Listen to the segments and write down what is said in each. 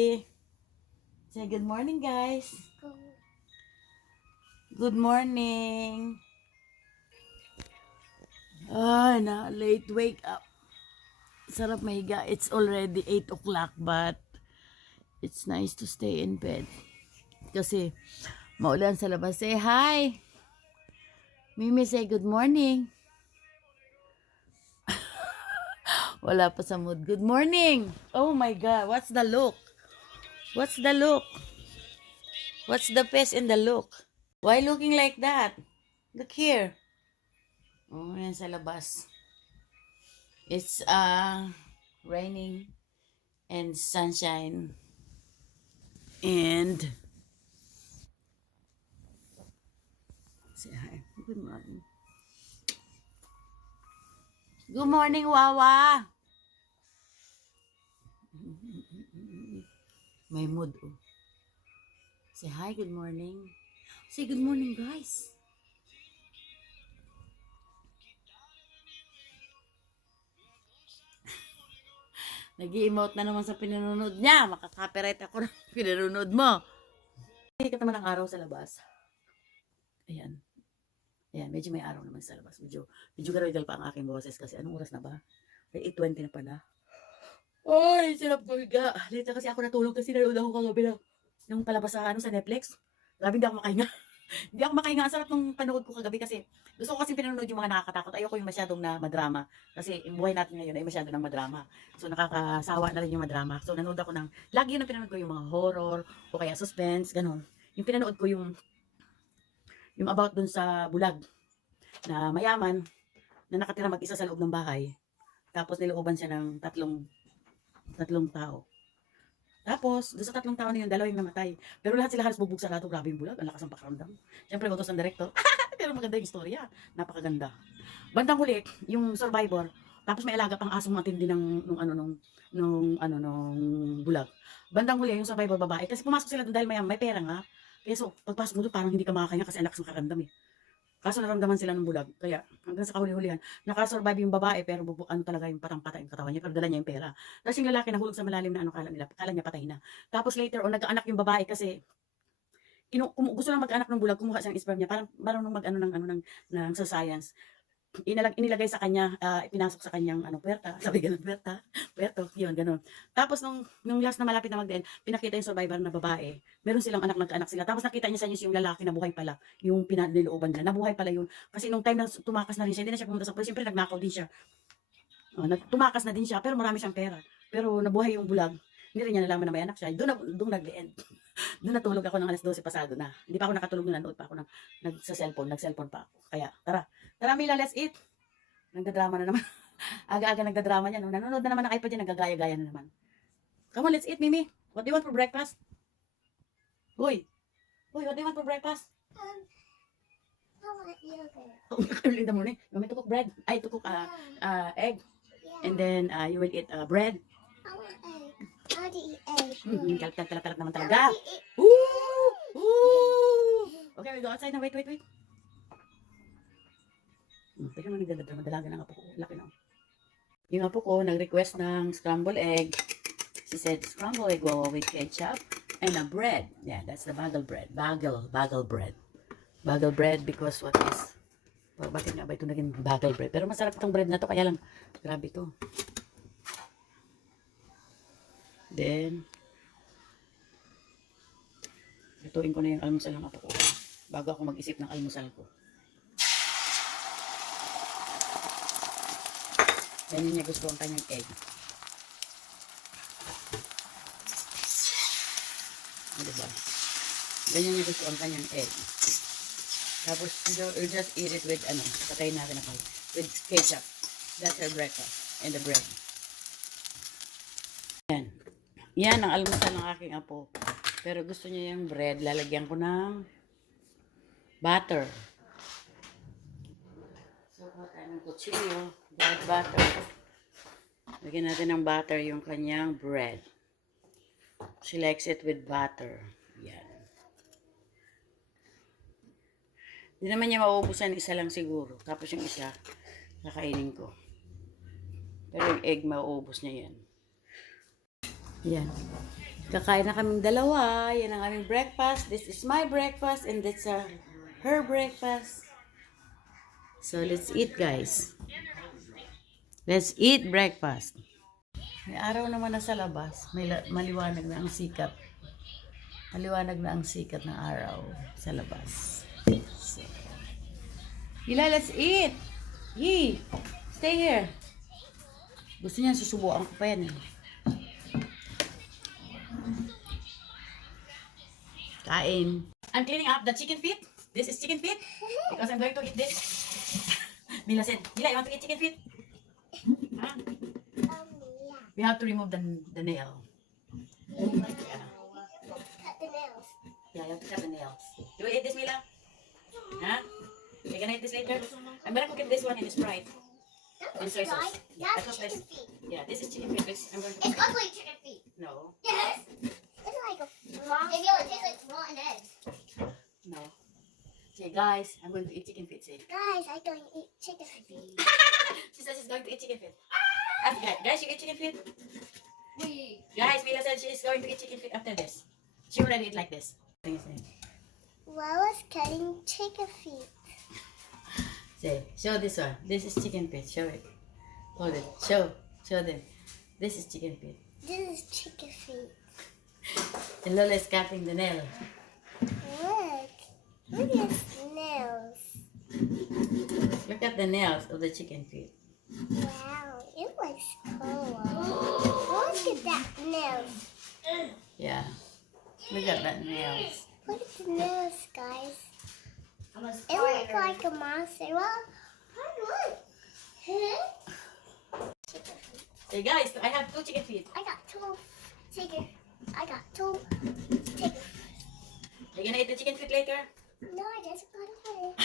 Say good morning, guys. Good morning. Ay, late wake up. Sarap mahiga. It's already 8 o'clock, but it's nice to stay in bed. Kasi maulan sa labas. Say hi. Mimi, say good morning. Wala pa sa mood. Good morning. Oh my God, what's the look? What's the look? What's the face in the look? Why looking like that? Look here. Oh, yan sa labas. It's raining and sunshine and say hi. Good morning. Good morning, Wawa. May mood. Oh. Say hi, good morning. Say good morning, guys. Nag-i-emote na naman sa pinanonood niya. Makaka-copyright ako ng pinanonood mo. Sikat naman ang araw sa labas. Ayan. Ayan, medyo may araw naman sa labas. Medyo garoidal pa ang aking boses kasi anong oras na ba? Ay, 8:20 na pala. Ay, sarap ko higa. Late kasi ako natulog kasi nanood ako kagabi ng palabas sa, sa Netflix. Grabe, hindi ako makahinga. Hindi ako makahinga. Ang sarap nung panood ko kagabi kasi gusto ko kasi pinanood yung mga nakakatakot. Ayoko yung masyadong na madrama. Kasi yung buhay natin ngayon ay masyado ng madrama. So nakakasawa na rin yung madrama. So nanood ako lagi yun ang pinanood ko yung mga horror o kaya suspense, ganun. Yung pinanood ko yung about dun sa bulag na mayaman na nakatira mag-isa sa loob ng bahay. Tapos nilooban siya ng tatlong tao. Tapos, doon sa tatlong tao na yun, dalawa yung namatay. Pero lahat sila halos bubog sarado. Grabe yung bulag. Ang lakas ng pakiramdam. Siyempre, utos ng director. Pero maganda yung istorya. Napakaganda. Bandang huli, yung survivor, tapos may alaga pang asong matindi nung bulag. Bandang huli, yung survivor babae. Kasi pumasok sila doon dahil may pera nga. Kaya so, pagpasok mo doon, parang hindi ka makakahinga kasi ang lakas ng pakiramdam eh. Kaso naramdaman sila ng bulag. Kaya hanggang sa kahuli-hulihan, nakasurvive yung babae pero talaga yung patang-patay yung katawan niya pero dala niya yung pera. Tapos yung lalaki nahulog sa malalim na kala niya patay na. Tapos later on nagkaanak yung babae kasi gusto lang magkaanak ng bulag, kumuha siya ng sperm niya, parang marunong ng sa science. Inilagay sa kanya, pinasok sa kanyang puwerta, sabi ganun, puerto, yun, ganun. Tapos nung last na malapit na mag-end, pinakita yung survivor na babae, meron silang nagkaanak sila. Tapos nakita niya sa news yung lalaki na buhay pala, yung pinanilooban niya, nabuhay pala yun. Kasi nung time na tumakas na rin siya, hindi na siya pumunta sa police, siyempre nagnakaw din siya. Tumakas na din siya, pero marami siyang pera. Pero nabuhay yung bulag, hindi rin niya nalaman na may anak siya. Doon nag-end. Doon natulog ako ng alas 12 pasado na. Hindi pa ako nakatulog na nanood pa ako nag-cellphone pa ako. Kaya, tara Mila, let's eat. Nagdadrama na naman. Aga-aga nagdadrama niya. No? Nanonood na naman ng iPad niya, nagagaya-gaya na naman. Come on, let's eat, Mimi. What do you want for breakfast? Hoy, what do you want for breakfast? I want yogurt. In the morning, you want me to cook bread? To cook egg. Yeah. And then, you will eat bread. I want egg. I want to eat egg. Kalat naman I talaga. want to eat Ooh! Okay, we go outside na. Wait. Teka naman, nagdalaga ng apo ko. Laki na. Yung apo ko, nag-request ng scrambled egg. She said, scrambled egg with ketchup and a bread. Yeah, that's the bagel bread. Bagel bread. Bagel bread because what is... Bakit nga ba ito naging bagel bread? Pero masarap itong bread na to, kaya lang, grabe to. Then, lutuin ko na yung almusal ng apo ko bago ako mag-isip ng almusal ko. Ganyan niya gusto ang kanyang egg. Diba? Ganyan niya gusto ang kanyang egg. Tapos, you just eat it with, patayin natin ako, with ketchup. That's her breakfast. And the bread. Yan ang almusal ng aking apo. Pero gusto niya yung bread, lalagyan ko ng butter. So, tayo ng kutsilyo, dried butter. Lagyan natin ng butter yung kanyang bread. She likes it with butter. Yan. Hindi naman niya mauubusan, isa lang siguro. Tapos yung isa, kakainin ko. Pero yung egg, mauubos niya yan. Yan. Kakain na kaming dalawa. Yan ang aming breakfast. This is my breakfast and that's her breakfast. So, let's eat, guys. Let's eat breakfast. May araw naman na sa labas. Maliwanag na ang sikat. Maliwanag na ang sikat ng araw sa labas. So, Hila, let's eat! Yee! Stay here. Gusto niya susubukan ko pa yan eh. Kain. I'm cleaning up the chicken feet. This is chicken feet. Because I'm going to eat this. Mila said, Mila, you want to eat chicken feet? Huh? Yeah. We have to remove the nail. Yeah. Cut the nails. Yeah, you have to cut the nails. You will eat this, Mila? Huh? You're gonna eat this later? I'm gonna cook this one in Sprite. And soy sauce. Yeah, That's that's chicken this. feet. Yeah, this is chicken feet. I'm going to It's ugly chicken feet. No. Yes. It's like a monster. It tastes like rotten eggs. No. Say, guys, I'm going to eat chicken feet. Say. Guys, I'm going to eat chicken feet. She says she's going to eat chicken feet. Ask, guys, you eat chicken feet? Wait. Guys, Mila said she's going to eat chicken feet after this. She already eat like this. Wawa's cutting chicken feet. Say, show this one. This is chicken feet. Show it. Hold it. Show them. This is chicken feet. This is chicken feet. And Lola is cutting the nail. Look. Look at his nails. Look at the nails of the chicken feet. Wow, it looks cool. Look at that nails. Yeah. Look at that nails. Look at the nails, guys. It looks like a monster. Well, look. Hey guys, I have 2 chicken feet. I got two chicken. I got two chicken. You gonna eat the chicken feet later? No, I just got it.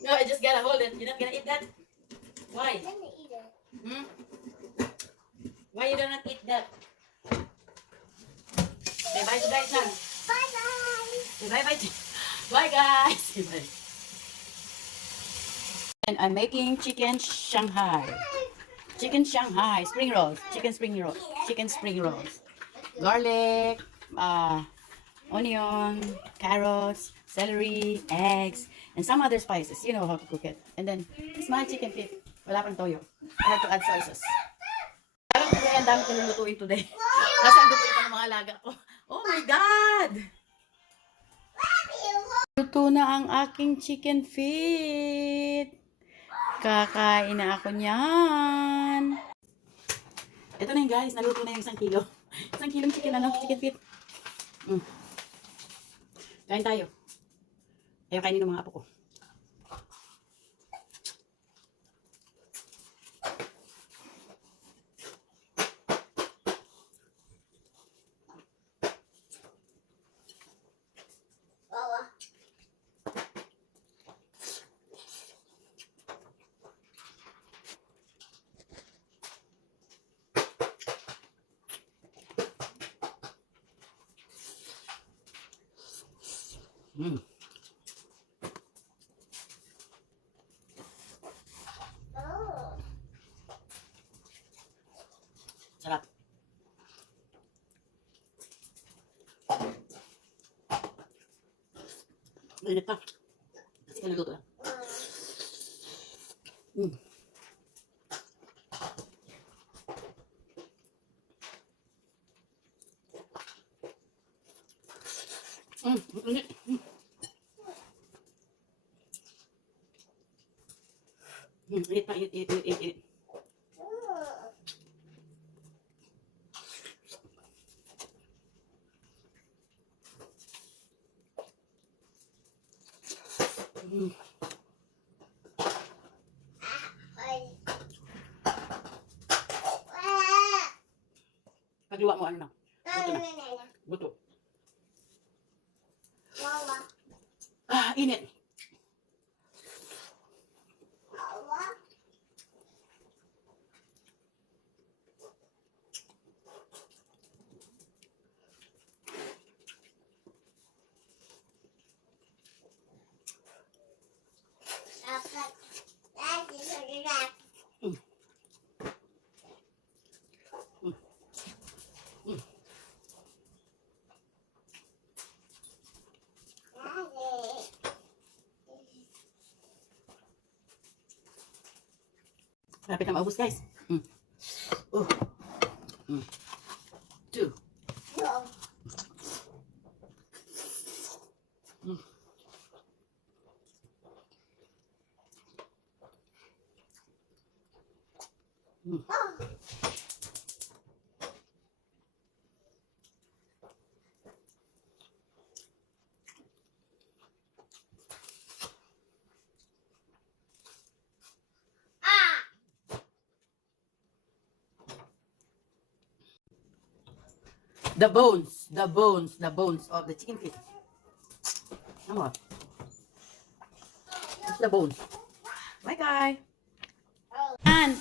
No, I just gotta hold it. You're not gonna eat that? Why? I'm gonna eat it. Hmm? Why you don't eat that? Say bye to guys now. Bye, guys. Say bye bye. Bye guys. Say bye. And I'm making chicken Shanghai. Chicken Shanghai spring rolls. Chicken spring rolls. Chicken spring rolls. Garlic, onion, carrots, celery, eggs, and some other spices. You know how to cook it. And then, it's my chicken feet. Wala pang toyo. I have to add soy sauce. Parang today, ang dami kong lulutuin today. Kasi ang gagawin pa ng mga alaga ko. Oh my God! Luto na ang aking chicken feet. Kakain na ako niyan. Ito na yun guys, naluto na yung 1 kilo. 1 kilong chicken feet. Kain tayo. Ayaw kainin ng mga apo ko. Wawa. Mm. Oh. Sarap. Init pa. Kasi ka naluto lang. Mm. Init. Init pa, init. Pagluwa mo, ano na? Buto na. Buto. Wawa. Ah, init. Wawa. naubos guys. Oh. 2. No. Oh. The bones of the chicken feet. Come on. It's the bones. My guy. And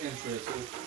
Interest.